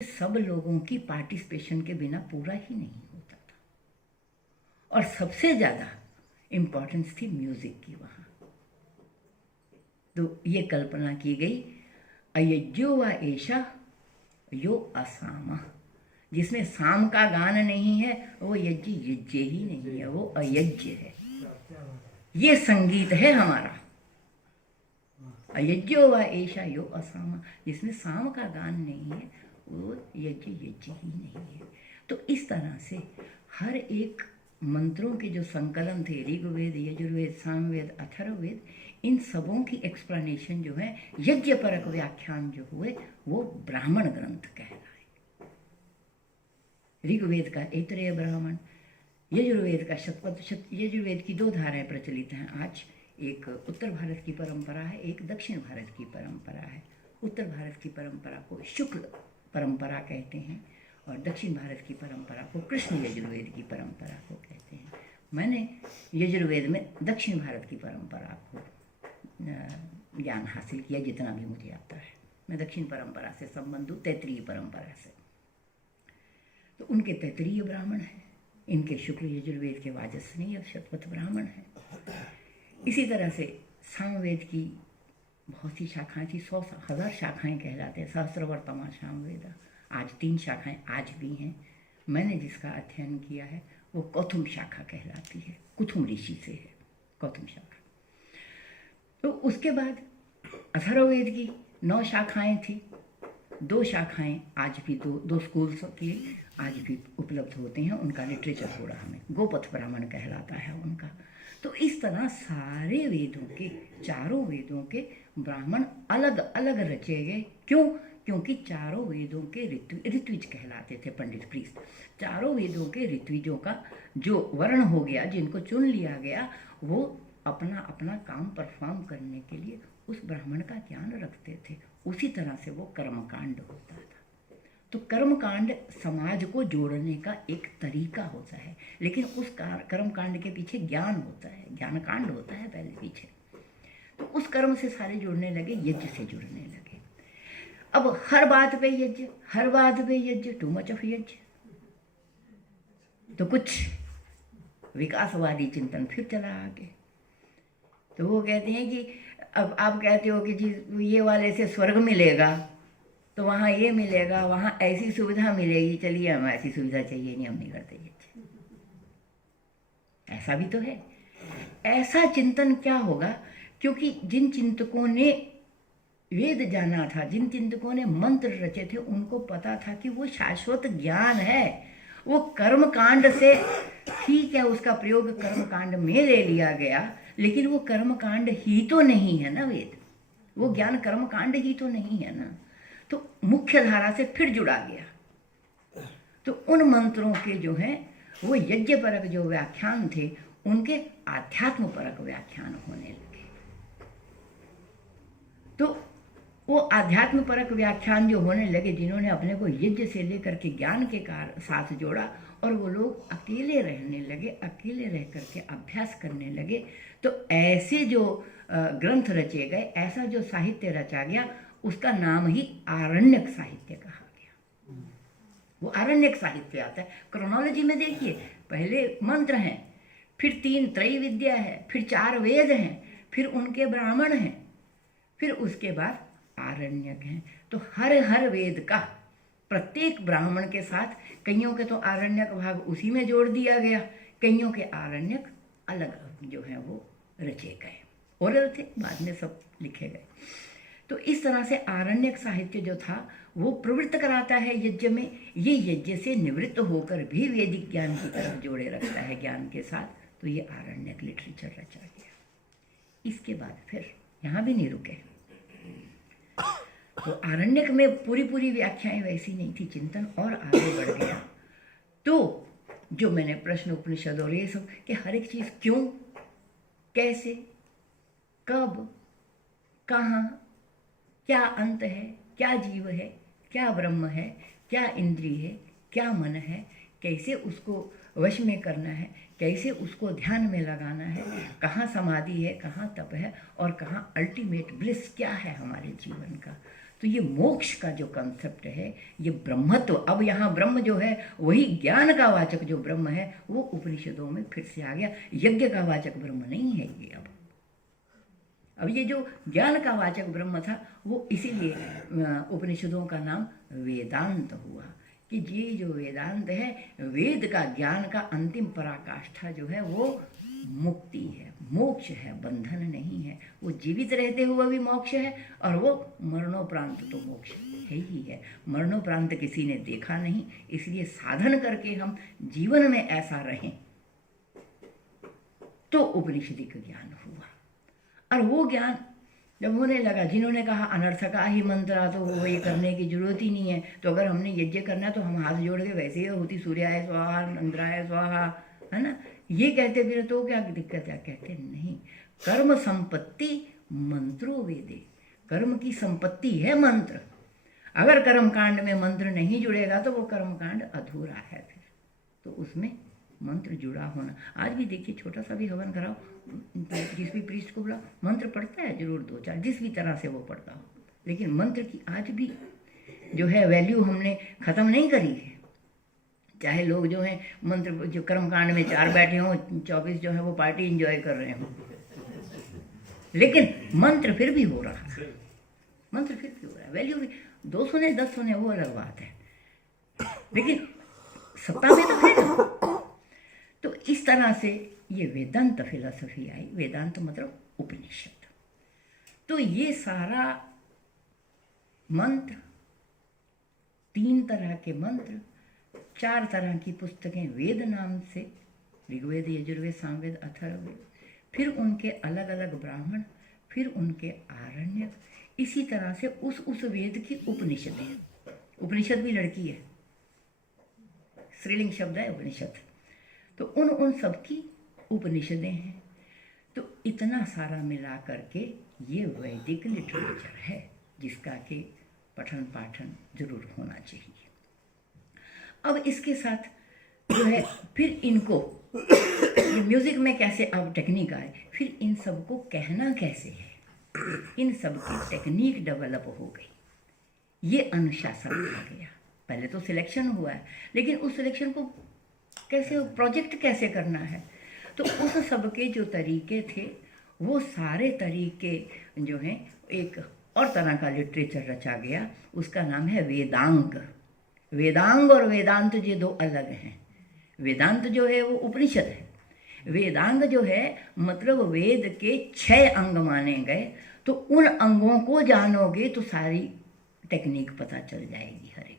सब लोगों की पार्टिसिपेशन के बिना पूरा ही नहीं होता था। और सबसे ज़्यादा इम्पोर्टेंस थी म्यूज़िक की वहाँ। तो ये कल्पना की गई, अयज्यो व ऐशा यो असामा, जिसमें साम का गान नहीं है वो यज्ञ यज्ञ ही नहीं है, वो अयज्ञ है। ये संगीत है हमारा, अयज्यो व ऐशा यो असामा, जिसमें साम का गान नहीं है वो यज्ञ यज्ञ ही नहीं है। तो इस तरह से हर एक मंत्रों के जो संकलन थे, ऋग्वेद, यजुर्वेद, सामवेद, अथर्ववेद, इन सबों की एक्सप्लेनेशन जो है यज्ञ परक व्याख्यान जो हुए वो ब्राह्मण ग्रंथ कहलाए। ऋग्वेद का ऐतरेय ब्राह्मण, यजुर्वेद का शतपथ, यजुर्वेद की 2 धाराएं प्रचलित हैं आज, एक उत्तर भारत की परंपरा है, एक दक्षिण भारत की परंपरा है। उत्तर भारत की परंपरा को शुक्ल परंपरा कहते हैं और दक्षिण भारत की परंपरा को कृष्ण यजुर्वेद की परंपरा को कहते हैं। मैंने यजुर्वेद में दक्षिण भारत की परंपरा को ज्ञान हासिल किया, जितना भी मुझे आता है। मैं दक्षिण परंपरा से संबंध हूँ, तैत्रीय परंपरा से। तो उनके तैत्रीय ब्राह्मण हैं, इनके शुक्ल यजुर्वेद के वाजस्नेय और शतपथ ब्राह्मण हैं। इसी तरह से सामवेद की बहुत सी शाखाएं थी, 100,000 शाखाएं कहलाते हैं। सहस्रवर्तमा सामवेद, आज 3 शाखाएं आज भी हैं। मैंने जिसका अध्ययन किया है वो कौथुम शाखा कहलाती है, कुथुम ऋषि से है कौथुम शाखा। तो उसके बाद अथर्ववेद की 9 शाखाएं थी। 2 शाखाएं आज भी, दो स्कूल्स के आज भी उपलब्ध होते हैं, उनका लिटरेचर थोड़ा हमें गोपथ ब्राह्मण कहलाता है उनका। तो इस तरह सारे वेदों के, चारों वेदों के ब्राह्मण अलग अलग रचे गए। क्यों? क्योंकि चारों वेदों के ऋत्विज कहलाते थे, पंडित प्रीस्ट। चारों वेदों के ऋत्विजों का जो वर्ण हो गया, जिनको चुन लिया गया, वो अपना अपना काम परफॉर्म करने के लिए उस ब्राह्मण का ज्ञान रखते थे। उसी तरह से वो कर्मकांड होता था। तो कर्मकांड समाज को जोड़ने का एक तरीका होता है, लेकिन उस कर्मकांड के पीछे ज्ञान होता है, ज्ञान कांड होता है पहले पीछे। तो उस कर्म से सारे जुड़ने लगे, यज्ञ से जुड़ने लगे। अब हर बात पे यज्ञ, हर बात पे यज्ञ, टू मच ऑफ यज्ञ। तो कुछ विकासवादी चिंतन फिर चला आगे। तो वो कहते हैं कि अब आप कहते हो कि जी ये वाले से स्वर्ग मिलेगा, तो वहाँ ये मिलेगा, वहाँ ऐसी सुविधा मिलेगी, चलिए हमें ऐसी सुविधा चाहिए नहीं, हम नहीं करते ये। ऐसा भी तो है। ऐसा चिंतन क्या होगा? क्योंकि जिन चिंतकों ने वेद जाना था, जिन चिंतकों ने मंत्र रचे थे, उनको पता था कि वो शाश्वत ज्ञान है। वो कर्मकांड से, ठीक है उसका प्रयोग कर्मकांड में ले लिया गया, लेकिन वो कर्मकांड ही तो नहीं है ना वेद। वो ज्ञान कर्मकांड ही तो नहीं है ना। तो मुख्य धारा से फिर जुड़ा गया। तो उन मंत्रों के जो हैं वो यज्ञ परक जो व्याख्यान थे, उनके आध्यात्म परक व्याख्यान होने लगे। तो वो आध्यात्म परक व्याख्यान जो होने लगे, जिन्होंने अपने को यज्ञ से लेकर के ज्ञान के साथ जोड़ा, और वो लोग अकेले रहने लगे, अकेले रह करके अभ्यास करने लगे। तो ऐसे जो ग्रंथ रचे गए, ऐसा जो साहित्य रचा गया, उसका नाम ही आरण्यक साहित्य कहा गया। वो आरण्यक साहित्य आता है। क्रोनोलॉजी में देखिए, पहले मंत्र हैं, फिर 3 त्रय विद्या है, फिर 4 वेद हैं, फिर उनके ब्राह्मण हैं, फिर उसके बाद आरण्यक हैं। तो हर वेद का प्रत्येक ब्राह्मण के साथ, कईयों के तो आरण्यक भाग उसी में जोड़ दिया गया, कईयों के आरण्यक अलग जो हैं वो रचे गए, ओरल थे, बाद में सब लिखे गए। तो इस तरह से आरण्यक साहित्य जो था वो प्रवृत्त कराता है यज्ञ में। ये यज्ञ से निवृत्त होकर भी वैदिक ज्ञान की तरफ जोड़े रखता है ज्ञान के साथ। तो ये आरण्यक लिटरेचर रचा गया। इसके बाद फिर यहाँ भी नहीं रुके। तो आरण्यक में पूरी व्याख्याएं वैसी नहीं थी, चिंतन और आगे बढ़ गया। तो जो मैंने प्रश्न उपनिषद और ये सब कि हर एक चीज़ क्यों, कैसे, कब, कहाँ, क्या अंत है, क्या जीव है, क्या ब्रह्म है, क्या इंद्रिय है, क्या मन है, कैसे उसको वश में करना है, कैसे उसको ध्यान में लगाना है, कहाँ समाधि है, कहाँ तप है, और कहाँ अल्टीमेट ब्लिस क्या है हमारे जीवन का। तो ये मोक्ष का जो कंसेप्ट है, ये ब्रह्मत्व, अब यहाँ ब्रह्म जो है वही ज्ञान का वाचक जो ब्रह्म है वो उपनिषदों में फिर से आ गया। यज्ञ का वाचक ब्रह्म नहीं है ये। अब ये जो ज्ञान का वाचक ब्रह्म था वो इसीलिए उपनिषदों का नाम वेदांत हुआ कि ये जो वेदांत है, वेद का ज्ञान का अंतिम पराकाष्ठा जो है वो मुक्ति है, मोक्ष है, बंधन नहीं है। वो जीवित रहते हुए भी मोक्ष है और वो मरणोपरांत तो मोक्ष है ही है। मरणोपरांत किसी ने देखा नहीं, इसलिए साधन करके हम जीवन में ऐसा रहें तो उपनिषदिक ज्ञान हुआ। और वो ज्ञान जब होने लगा, जिन्होंने कहा अनर्थ का ही मंत्र तो वो ये करने की जरूरत ही नहीं है, तो अगर हमने यज्ञ करना तो हम हाथ जोड़ के वैसे ही होती सूर्याय स्वाहा इंद्राय स्वाहा, है ना, ये कहते फिर तो क्या दिक्कत है? कहते नहीं, कर्म संपत्ति मंत्रो वेदे, कर्म की संपत्ति है मंत्र। अगर कर्म कांड में मंत्र नहीं जुड़ेगा तो वो कर्म कांड अधूरा है, फिर तो उसमें मंत्र जुड़ा होना। आज भी देखिए, छोटा सा भी हवन कराओ, जिस भी प्रीस्ट को बुलाओ, मंत्र पढ़ता है जरूर, 2-4 जिस भी तरह से वो पढ़ता हो, लेकिन मंत्र की आज भी जो है वैल्यू हमने ख़त्म नहीं करी है। चाहे लोग जो हैं मंत्र, जो कर्मकांड में 4 बैठे हों, 24 जो है वो पार्टी एंजॉय कर रहे हों, लेकिन मंत्र फिर भी हो रहा है, मंत्र फिर भी हो रहा है। वैल्यू भी 2 सुने 10 सुने वो अलग बात है, लेकिन सत्ता में तो है। तो इस तरह से ये वेदांत फिलॉसफी आई। वेदांत मतलब उपनिषद। तो ये सारा मंत्र, 3 तरह के मंत्र, 4 तरह की पुस्तकें वेद नाम से, ऋग्वेद, यजुर्वेद, सामवेद, अथर्ववेद, फिर उनके अलग अलग ब्राह्मण, फिर उनके आरण्यक, इसी तरह से उस वेद की उपनिषदें। उपनिषद भी लड़की है, स्त्रीलिंग शब्द है उपनिषद, तो उन सब की उपनिषदें हैं। तो इतना सारा मिला करके ये वैदिक लिटरेचर है, जिसका कि पठन पाठन जरूर होना चाहिए। अब इसके साथ जो है फिर इनको म्यूज़िक में कैसे अब टेक्निक आए, फिर इन सब को कहना कैसे है, इन सब की टेक्निक डेवलप हो गई, ये अनुशासन आ गया। पहले तो सिलेक्शन हुआ है, लेकिन उस सिलेक्शन को कैसे, प्रोजेक्ट कैसे करना है, तो उस सब के जो तरीके थे वो सारे तरीके जो हैं एक और तरह का लिटरेचर रचा गया, उसका नाम है वेदांग। वेदांग और वेदांत ये 2 अलग हैं। वेदांत जो है वो उपनिषद है, वेदांग जो है मतलब वेद के 6 अंग माने गए। तो उन अंगों को जानोगे तो सारी टेक्निक पता चल जाएगी हर एक।